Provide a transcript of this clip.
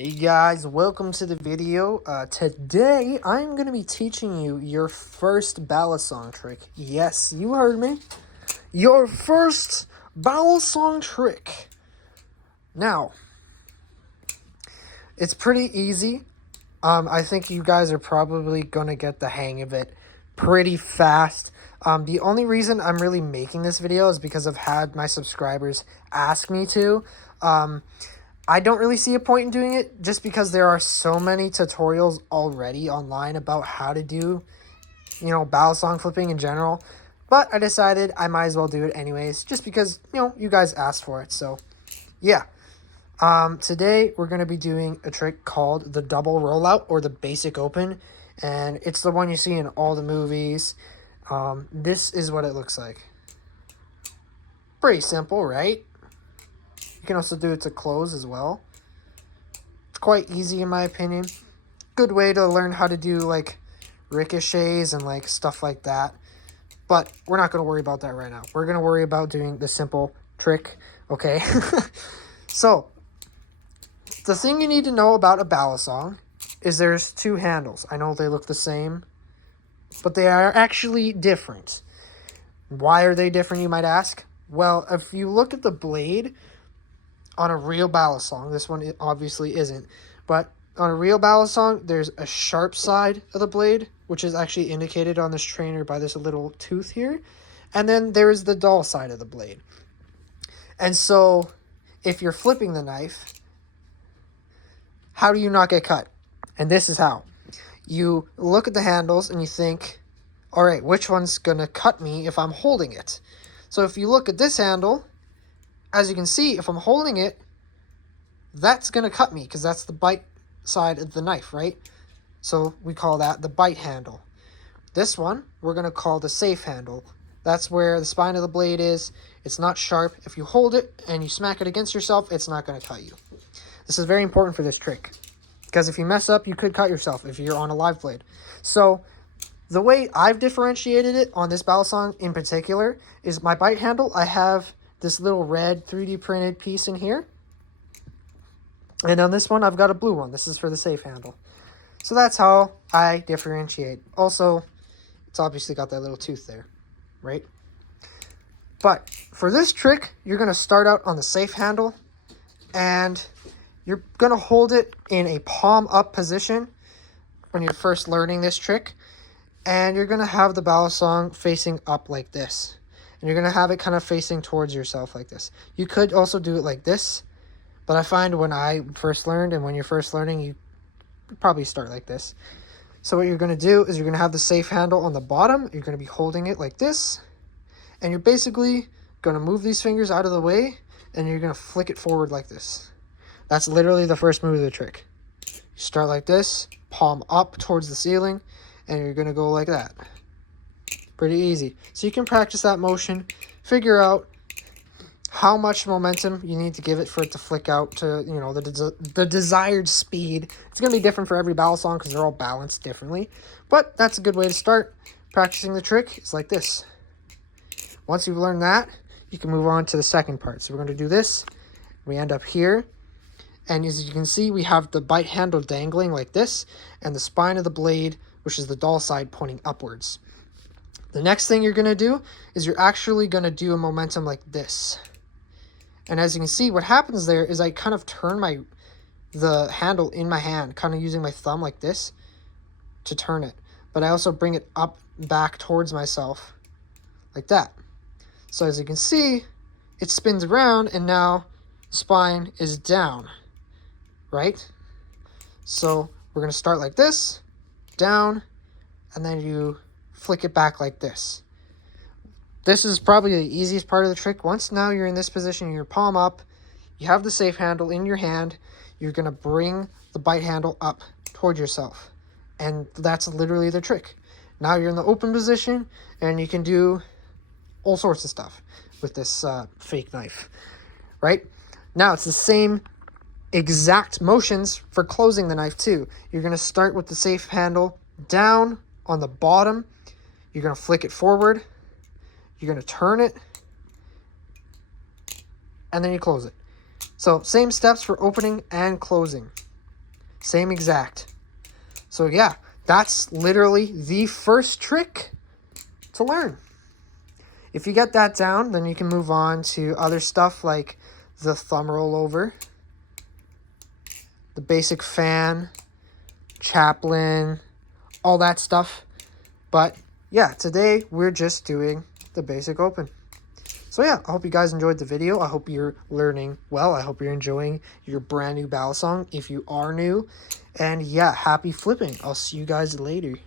Hey guys, welcome to the video. Today I'm going to be teaching you your first balisong trick. Yes, you heard me. Your first balisong trick. Now, it's pretty easy. I think you guys are probably going to get the hang of it pretty fast. The only reason I'm really making this video is because I've had my subscribers ask me to. I don't really see a point in doing it just because there are so many tutorials already online about how to do, balisong flipping in general. But I decided I might as well do it anyways, just because, you guys asked for it. So, yeah. Today we're going to be doing a trick called the double rollout or the basic open. And it's the one you see in all the movies. This is what it looks like. Pretty simple, right? You can also do it to close as well. It's quite easy in my opinion. Good way to learn how to do like ricochets and like stuff like that. But we're not going to worry about that right now. We're going to worry about doing the simple trick, okay? So, the thing you need to know about a balisong is there's two handles. I know they look the same, but they are actually different. Why are they different, you might ask? Well, if you look at the blade on a real balisong, this one obviously isn't, but on a real balisong, there's a sharp side of the blade, which is actually indicated on this trainer by this little tooth here, and then there is the dull side of the blade. And so, if you're flipping the knife, how do you not get cut? And this is how. You look at the handles and you think, all right, which one's going to cut me if I'm holding it? So if you look at this handle, as you can see, if I'm holding it, that's going to cut me because that's the bite side of the knife, right? So we call that the bite handle. This one, we're going to call the safe handle. That's where the spine of the blade is. It's not sharp. If you hold it and you smack it against yourself, it's not going to cut you. This is very important for this trick because if you mess up, you could cut yourself if you're on a live blade. So the way I've differentiated it on this balisong in particular is my bite handle. I have this little red 3D printed piece in here. And on this one, I've got a blue one. This is for the safe handle. So that's how I differentiate. Also, it's obviously got that little tooth there, right? But for this trick, you're going to start out on the safe handle. And you're going to hold it in a palm up position when you're first learning this trick. And you're going to have the balisong facing up like this. And you're going to have it kind of facing towards yourself like this. You could also do it like this. But I find when I first learned and when you're first learning, you probably start like this. So what you're going to do is you're going to have the safe handle on the bottom. You're going to be holding it like this. And you're basically going to move these fingers out of the way. And you're going to flick it forward like this. That's literally the first move of the trick. You start like this, palm up towards the ceiling, and you're going to go like that. Pretty easy. So you can practice that motion, figure out how much momentum you need to give it for it to flick out to, the desired speed. It's going to be different for every balisong because they're all balanced differently. But that's a good way to start practicing the trick. It's like this. Once you've learned that, you can move on to the second part. So we're going to do this. We end up here. And as you can see, we have the bite handle dangling like this, and the spine of the blade, which is the dull side, pointing upwards. The next thing you're going to do is you're actually going to do a momentum like this. And as you can see, what happens there is I kind of turn the handle in my hand, kind of using my thumb like this to turn it. But I also bring it up back towards myself like that. So as you can see, it spins around, and now the spine is down. Right? So we're going to start like this, down, and then you flick it back like this. This is probably the easiest part of the trick. Once now you're in this position, your palm up, you have the safe handle in your hand, you're going to bring the bite handle up toward yourself. And that's literally the trick. Now you're in the open position, and you can do all sorts of stuff with this fake knife. Right? Now it's the same exact motions for closing the knife too. You're going to start with the safe handle down on the bottom. You're going to flick it forward. You're going to turn it. And then you close it. So same steps for opening and closing. Same exact. So yeah, that's literally the first trick to learn. If you get that down, then you can move on to other stuff like the thumb rollover, the basic fan, Chaplin, all that stuff. But yeah, today we're just doing the basic open. So yeah, I hope you guys enjoyed the video. I hope you're learning well. I hope you're enjoying your brand new ballad song if you are new. And yeah, happy flipping. I'll see you guys later.